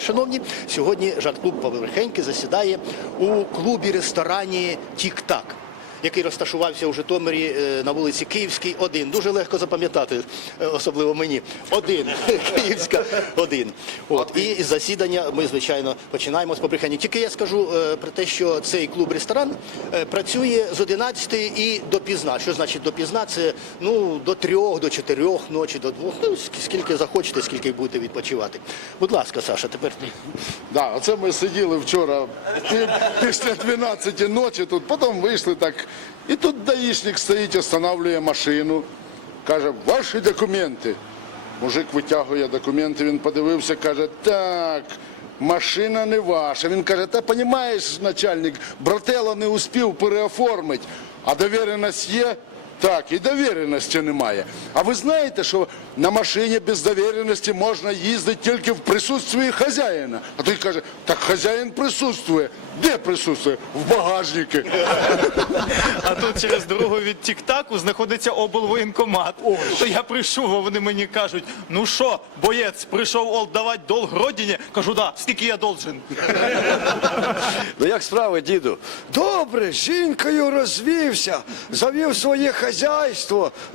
шановні. Сьогодні жарт-клуб Поверхеньки засідає у клубі-ресторані Тік-Так. Який розташувався у Житомирі е, на вулиці Київській, один. Дуже легко запам'ятати, е, особливо мені. Один. Київська один. От. І засідання ми, звичайно, починаємо з побрехання. Тільки я скажу е, про те, що цей клуб-ресторан працює з 11 і до пізна. Що значить до пізна? Це ну, до трьох, до чотирьох ночі, до двох. Ну, ск- скільки захочете, скільки будете відпочивати. Будь ласка, Саша, тепер ти. Да, оце ми сиділи вчора після 12 ночі тут, потім вийшли так. І тут даїшник стоїть, останавливає машину, каже, ваші документи. Мужик витягує документи, він подивився, каже, так, машина не ваша. Він каже, та розумієш, начальник, брателло не успів переоформити, а довіреність є. Так, і довіреності немає. А ви знаєте, що на машині без довіреності можна їздити тільки в присутствии хазяїна. А той каже, так хазяїн присутствує. Де присутствує? В багажнику. А тут через дорогу від Тік-Таку знаходиться облвоєнкомат. То я прийшов, а вони мені кажуть: ну що, боєць, прийшов отдавати долг родині? Кажу, да, скільки я должен. Ну як справи, діду? Добре, з жінкою розвівся, завів своє хазяйство,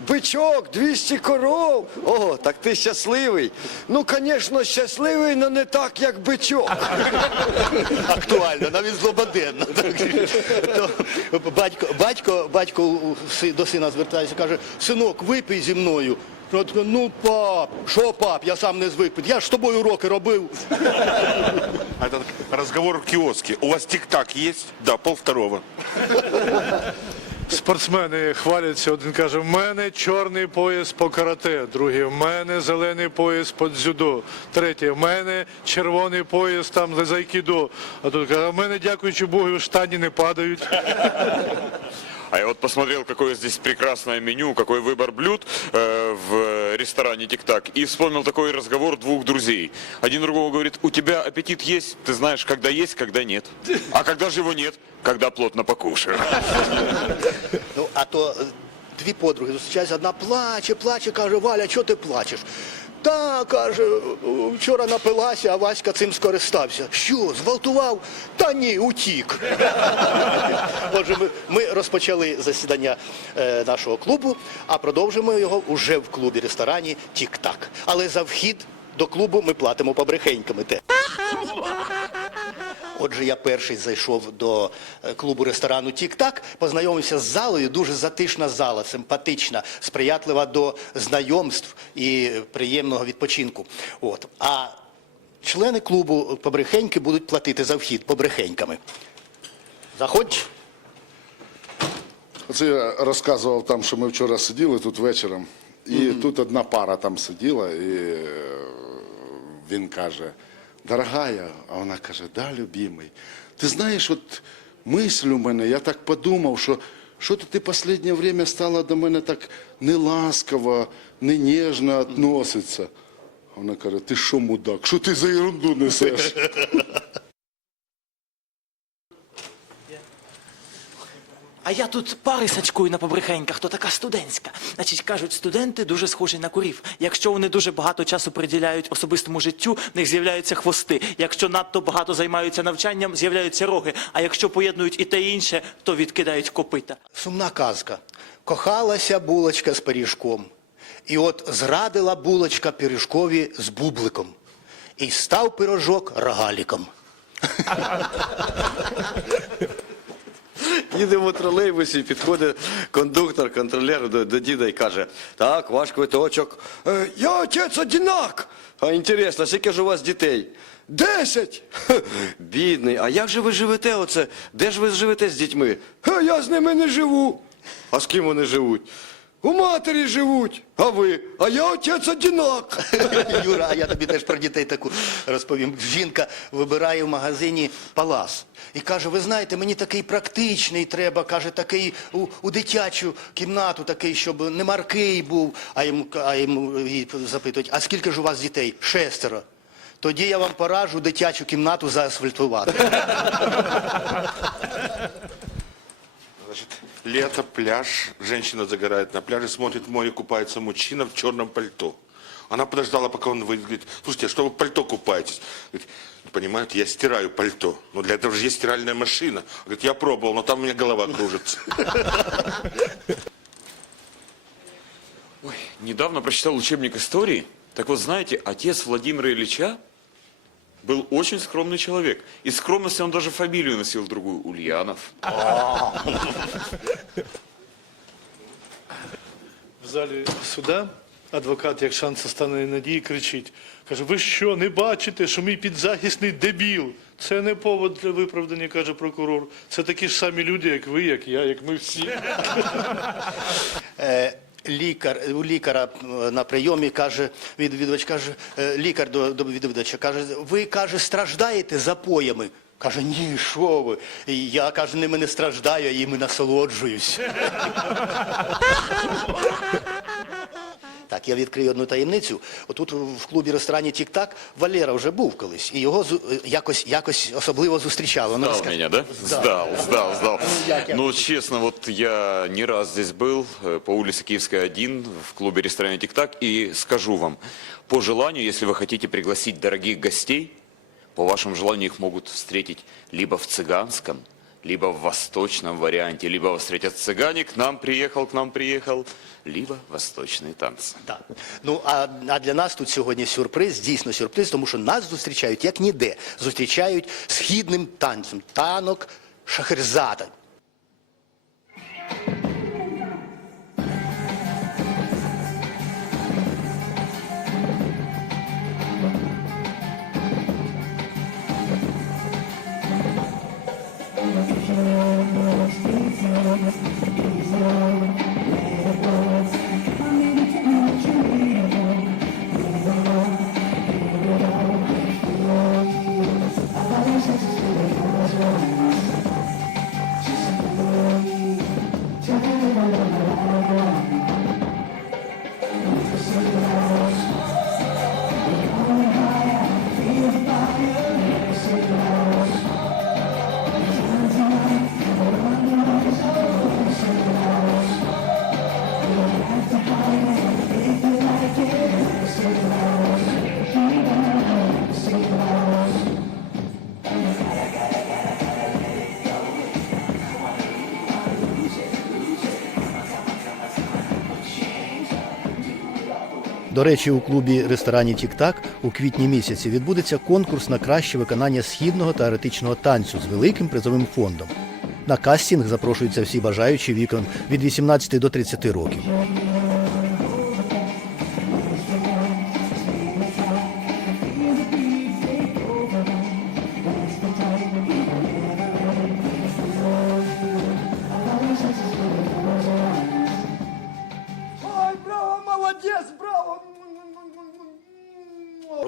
бичок, 200 коров. Ого, так ти щасливий. Ну, звісно, щасливий, але не так, як бичок. Актуально, навіть злободенно. То Батько, батько, батько у- си- до сина звертається, каже, синок, випий зі мною. Ну, пап, що пап, я сам не звик пити. Я ж з тобою уроки робив. Этот разговор в киоске. У вас тик-так есть? Да, пол второго. Спортсмени хваляться, один каже, в мене чорний пояс по карате, другий, в мене зелений пояс по дзюдо, третій, в мене червоний пояс там за айкідо. А тут каже, в мене, дякуючи Богу, штані не падають. А я вот посмотрел, какое здесь прекрасное меню, какой выбор блюд э, в ресторане Тик-Так. И вспомнил такой разговор двух друзей. Один другому говорит, у тебя аппетит есть, ты знаешь, когда есть, когда нет. А когда же его нет? Когда плотно покушаю. Ну, а то е, дві подруги зустрічаються, одна плаче, плаче, каже, Валя, чого ти плачеш? Та, каже, вчора напилася, а Васька цим скористався. Що, зґвалтував? Та ні, утік. Отже, ми, ми розпочали засідання е, нашого клубу, а продовжимо його уже в клубі-ресторані Тік-Так. Але за вхід до клубу ми платимо побрехеньками. Те. Отже, я перший зайшов до е, клубу ресторану Тік-Так, познайомився з залою, дуже затишна зала, симпатична, сприятлива до знайомств і приємного відпочинку. От. А члени клубу побрехеньки будуть платити за вхід побрехеньками. Заходь. Оце я розказував там, що ми вчора сиділи тут вечором, і тут одна пара там сиділа, і е, він каже, дорогая, а вона каже, да, любимий. Ти знаєш, от мисль у мене, я так подумав, що що то ти останнє время стала до мене так неласкаво, не ніжно відноситься. Вона каже, ти що, мудак, що ти за ерунду несеш? А я тут пари сачкую на побрехеньках, то така студентська. Значить, кажуть, студенти дуже схожі на курів. Якщо вони дуже багато часу приділяють особистому життю, в них з'являються хвости. Якщо надто багато займаються навчанням, з'являються роги. А якщо поєднують і те і інше, то відкидають копита. Сумна казка. Кохалася булочка з пиріжком. І от зрадила булочка пиріжкові з бубликом. І став пирожок рогаліком. Їдемо в тролейбусі, підходить кондуктор, контролер до, до діда і каже: так, ваш квиточок. «Е, Я отець одинак. А інтересно, скільки ж у вас дітей? Десять! Хе, Бідний, а як же ви живете оце? Де ж ви живете з дітьми? «Е, Я з ними не живу. А з ким вони живуть? У матері живуть, а ви? А я отець одинак. Юра, а я тобі теж про дітей таку розповім. Жінка вибирає в магазині палас. І каже, ви знаєте, мені такий практичний треба, каже, такий у, у дитячу кімнату, такий, щоб не маркий був. А йому, а йому запитують, а скільки ж у вас дітей? Шестеро. Тоді я вам пораджу дитячу кімнату заасфальтувати. Лето, пляж, женщина загорает на пляже, смотрит в море, купается мужчина в черном пальто. Она подождала, пока он выйдет, говорит, слушайте, а что вы пальто купаетесь? Говорит, понимаете, я стираю пальто, но для этого же есть стиральная машина. Говорит, я пробовал, но там у меня голова кружится. Ой, недавно прочитал учебник истории. Так вот, знаете, отец Владимира Ильича был очень скромный человек. Из скромности он даже фамилию носил другую – Ульянов. В залі суда адвокат, як шанс останньої надії, кричить. Каже, ви що, не бачите, що мій підзахисний дебіл? Це не повод для виправдання, каже прокурор. Це такі ж самі люди, як ви, як я, як ми всі. Е, Лікар у лікаря е, на прийомі каже, відвідувач каже, е, лікар до, до відвідувача каже, ви каже, страждаєте запоями. Каже, ні, що ви? І Я каже, ними не страждаю, а їми насолоджуюсь. Так, я відкрию одну таємницю. Отут в клубі ресторані Тік-Так Валера вже був колись, і його зу- е, якось, якось особливо зустрічали. Ну, Сдал розкажи. меня, да? Сдал, сдал, сдал. як я Ну, честно, вот я не раз здесь был, э, по улице Киевская, 1, в клубе-ресторане «Тик-Так», и скажу вам, по желанию, если вы хотите пригласить дорогих гостей, по вашему желанию их могут встретить либо в цыганском, либо в восточном варианте, либо вас встретят цыгане, к нам приехал, к нам приехал, либо восточные танцы. Так. Ну а, а для нас тут сьогодні сюрприз, дійсно сюрприз, тому що нас зустрічають як ніде. Зустрічають східним танцем. Танок Шахерзада. Речі, у клубі ресторані Тік-Так у квітні місяці відбудеться конкурс на краще виконання східного та еретичного танцю з великим призовим фондом. На кастинг запрошуються всі бажаючі віком від 18 до 30 років.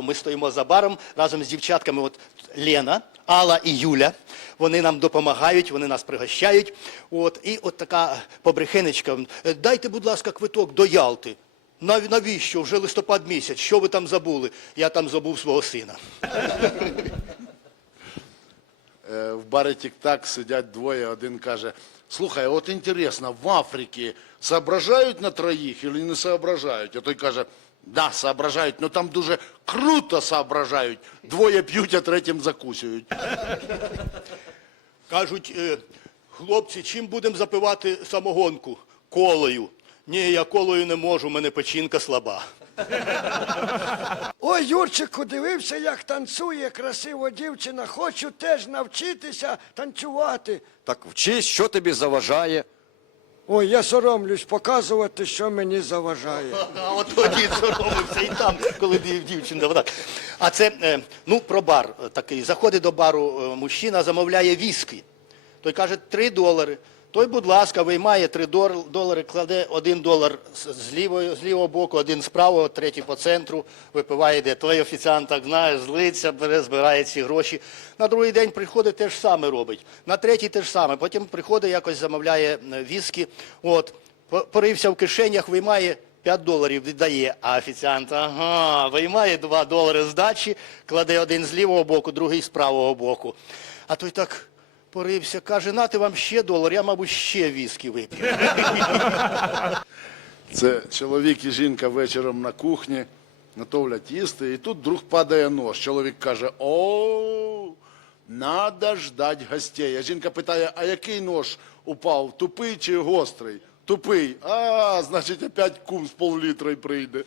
Ми стоїмо за баром разом з дівчатками. От Лена, Алла і Юля. Вони нам допомагають, вони нас пригощають. От і от така побрехенечка. «Е, Дайте, будь ласка, квиток до Ялти. Нав- Навіщо? Вже листопад місяць. Що ви там забули? Я там забув свого сина. Е, В барі Тік-Так сидять двоє, один каже, слухай, от інтересно, в Африці соображають на троїх чи не соображають? А той каже, да, соображають, але там дуже круто соображають. Двоє п'ють, а третім закусують. Кажуть, «Е, хлопці, чим будемо запивати самогонку? Колою. Ні, я колою не можу, в мене печінка слаба. Ой, Юрчику, дивився, як танцює красиво дівчина. Хочу теж навчитися танцювати. Так вчись, що тобі заважає. Ой, я соромлюсь показувати, що мені заважає. А от тоді соромився і там, коли дів- дівчина. Вона. А це, е, ну, про бар такий. Заходить до бару е, мужчина, замовляє віскі. Той каже, 3 долари. Той, будь ласка, виймає 3 долари, кладе 1 долар з лівої, з лівого боку, один з правого, третій по центру, випиває, де той офіціант так знає, злиться, бере, збирає ці гроші. На другий день приходить, те ж саме робить. На третій те ж саме. Потім приходить, якось замовляє е, віскі. От, порився в кишенях, виймає 5 доларів віддає, а офіціант, ага, виймає 2 долари здачі, кладе один з лівого боку, другий з правого боку. А той так порився, каже, нати вам ще долар, я, мабуть, ще віскі вип'ю. Це чоловік і жінка вечором на кухні готовлять їсти, і тут вдруг падає нож. Чоловік каже: О, надо ждать гостей. А жінка питає: а який нож упав? Тупий чи гострий? Тупий. А, значить, опять кум з пол-літра й прийде.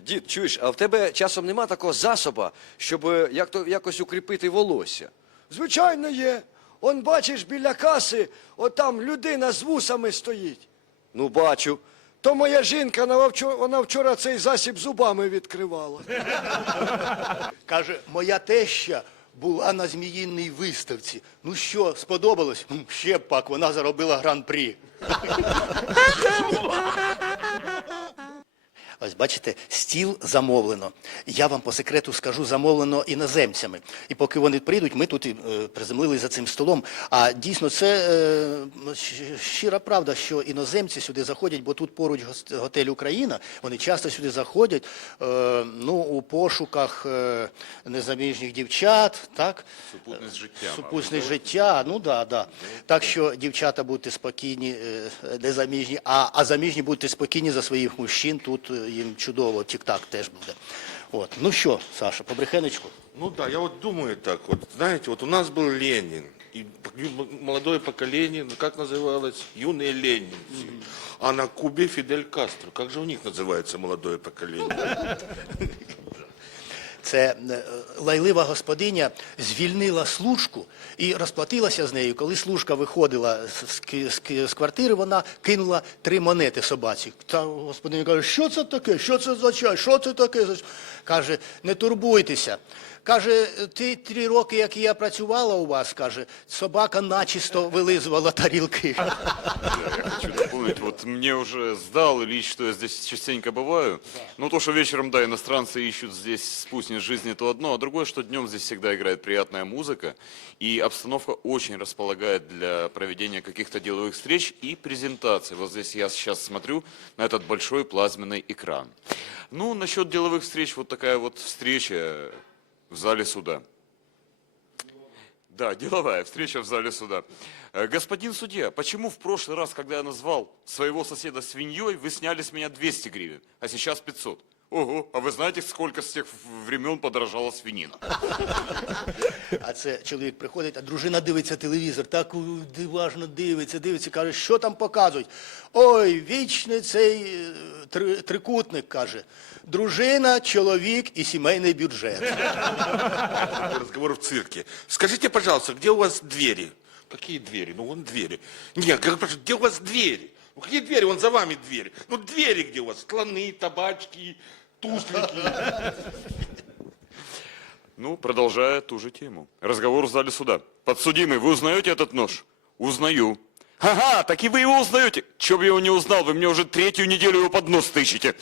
Дід, чуєш, а в тебе часом нема такого засоба, щоб е, як то, якось укріпити волосся? Звичайно, є. Он бачиш біля каси, отам людина з вусами стоїть. Ну, бачу. То моя жінка, вона вчора, вона вчора цей засіб зубами відкривала. Каже, моя теща була на зміїній виставці. Ну що, сподобалось? Ще пак, вона заробила гран-прі. Ось бачите, стіл замовлено. Я вам по секрету скажу, замовлено іноземцями. І поки вони прийдуть, ми тут і, е, приземлились за цим столом. А дійсно, це е, щира правда, що іноземці сюди заходять, бо тут поруч готель Україна. Вони часто сюди заходять е, ну, у пошуках е, незаміжніх дівчат, так? Супутність життя, Супутність життя, ну да, да. Так що, дівчата, будьте спокійні, е, незаміжні, а, а заміжні будьте спокійні за своїх мужчин, тут їм чудово, тік-так теж буде. От. Ну що, Саша, по брехенечку? Ну да, я вот думаю так, вот, знаете, вот у нас был Ленин, и молодое поколение, ну, как называлось, юные ленинцы. А на Кубе Фидель Кастро. Как же у них называется молодое поколение? Це е, лайлива господиня звільнила служку і розплатилася з нею. Коли служка виходила з, квартири, вона кинула три монети собаці. Та господиня каже, що це таке? Що це за чай? Що це таке? Каже, не турбуйтеся. Каже, ти три роки, як я працювала у вас, каже, собака начисто вилизувала тарілки. Дополнить, вот мне уже сдал Ильич, что я здесь частенько бываю. Но то, что вечером, да, иностранцы ищут здесь спутник жизни, то одно, а другое, что днем здесь всегда играет приятная музыка, и обстановка очень располагает для проведения каких-то деловых встреч и презентаций. Вот здесь я сейчас смотрю на этот большой плазменный экран. Ну, насчет деловых встреч, вот такая вот встреча в зале суда. Да, деловая встреча в зале суда. Э, Господин судья, почему в прошлый раз, когда я назвал своего соседа свиньей, вы сняли с меня 200 гривен, а сейчас 500? Ого, а вы знаете, сколько с тех времен подорожала свинина? А це чоловік приходить, а дружина дивиться телевізор, так у, диважно дивиться, дивиться, каже, що там показують. Ой, вічний цей е, три, трикутник, каже. Дружина, чоловік і сімейний бюджет. Разговор в цирке. Скажите, пожалуйста, где у вас двери? Какие двери? Ну, вон двери. Нет, где у вас двери? Ну, какие двери? Вон за вами двери. Ну, двери где у вас? Склоны, табачки, туслики. Ну, продолжая ту же тему. Разговор в зале суда. Подсудимый, вы узнаете этот нож? Узнаю. Ага, так и вы его узнаете. Че бы я его не узнал, вы мне уже третью неделю его под нос тычете.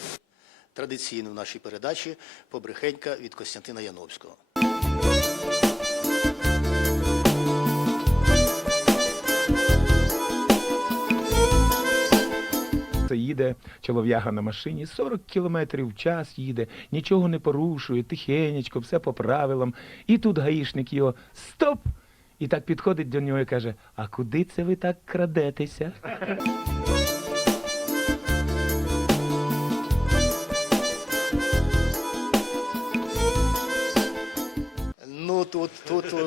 Традиційно в нашій передачі побрехенька від Костянтина Яновського. Це їде чолов'яга на машині, 40 кілометрів в час їде, нічого не порушує, тихенечко, все по правилам. І тут гаїшник його стоп! І так підходить до нього і каже: А куди це ви так крадетеся? Тут, тут,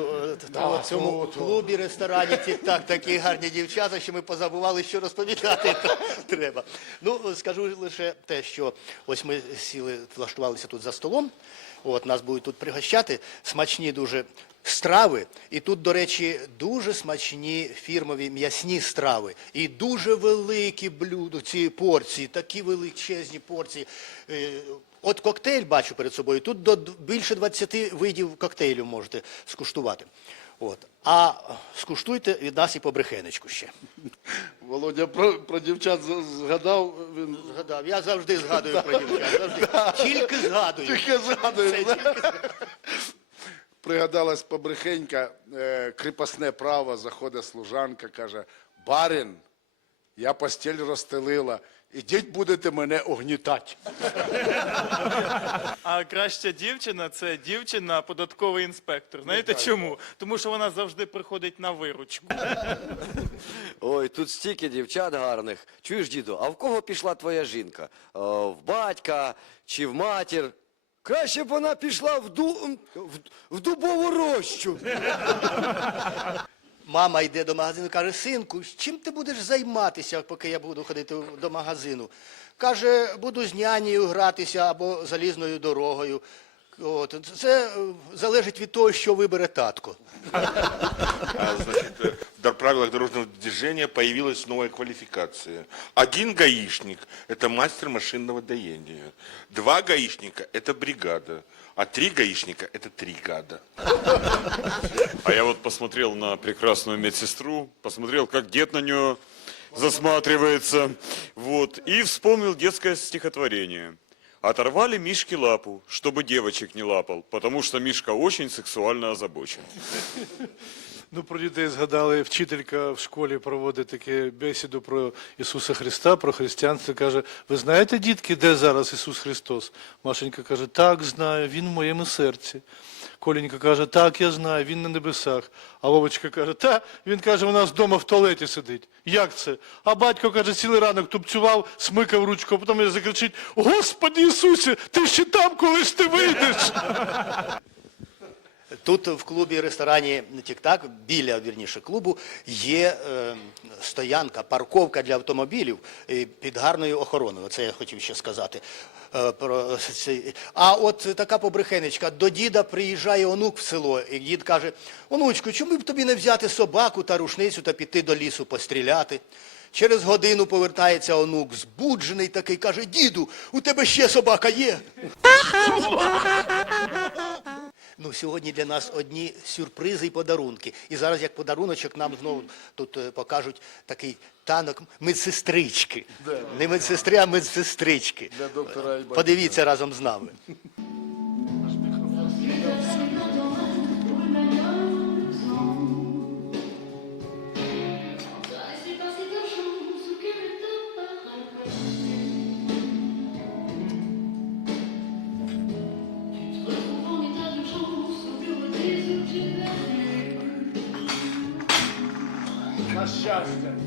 е, в цьому клубі, ресторані Тік-Так такі гарні дівчата, що ми позабували, що розповідати треба. Ну, скажу лише те, що ось ми сіли, влаштувалися тут за столом. От нас будуть тут пригощати смачні дуже страви. І тут, до речі, дуже смачні фірмові м'ясні страви. І дуже великі блюда, ці порції, такі величезні порції. От коктейль бачу перед собою. Тут до більше 20 видів коктейлів можете скуштувати. От. А скуштуйте від нас і побрехенечку ще. Володя про, про дівчат згадав, він Згадав, я завжди згадую про дівчат. Завжди. Тільки згадую. тільки згадує. Це тільки Пригадалась побрехенька, е, кріпосне право, заходить служанка, каже, барин, я постіль розстелила, ідіть будете мене огнітати. А краща дівчина це дівчина податковий інспектор. Знаєте чому? Тому що вона завжди приходить на виручку. Ой, тут стільки дівчат гарних. Чуєш, діду, а в кого пішла твоя жінка? Е, в батька чи в матір? Краще б вона пішла в, ду... в... в дубову рощу. Мама йде до магазину каже, синку, чим ти будеш займатися, поки я буду ходити до магазину? Каже, буду з нянею гратися або залізною дорогою. От. Це залежить від того, що вибере татко. А, значит, в правилах дорожного движения появилась новая квалификация. Один гаишник – это мастер машинного доения. Два гаишника – это бригада. А три гаишника – это тригада. А я вот посмотрел на прекрасную медсестру, посмотрел, как дед на нее засматривается, вот, и вспомнил детское стихотворение. Оторвали Мишке лапу, чтобы девочек не лапал, потому что Мишка очень сексуально озабочен. Ну, про дітей згадали, вчителька в школі проводить таке бесіду про Ісуса Христа, про християнство. Каже, ви знаєте, дітки, де зараз Ісус Христос? Машенька каже, так, знаю, Він в моєму серці. Коленька каже, так, я знаю, він на небесах. А Вовочка каже, та, він каже, у нас вдома в туалеті сидить. Як це? А батько каже, цілий ранок тупцював, смикав ручку, а потім закричить, Господи Ісусе, ти ще там, коли ти вийдеш? Тут в клубі ресторані Тік-Так, біля вірніше клубу, є е, стоянка, парковка для автомобілів під гарною охороною. Це я хотів ще сказати. Е. А от така побрехенечка, до діда приїжджає онук в село, і дід каже: онучку, чому б тобі не взяти собаку та рушницю та піти до лісу постріляти? Через годину повертається онук, збуджений такий, каже, діду, у тебе ще собака є. Ну, сьогодні для нас одні сюрпризи і подарунки. І зараз, як подаруночок, нам знову тут е, покажуть такий танок медсестрички. Не медсестри, а медсестрички. Для доктора. Подивіться разом з нами. На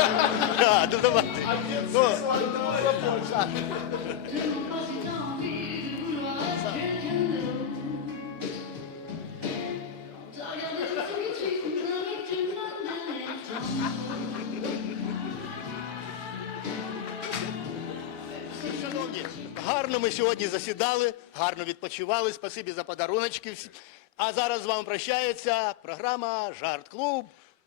avec tes mains Шановні, гарно ми сьогодні засідали, гарно відпочивали. Спасибі за подаруночки. А зараз з вами прощається програма Жарт Клуб.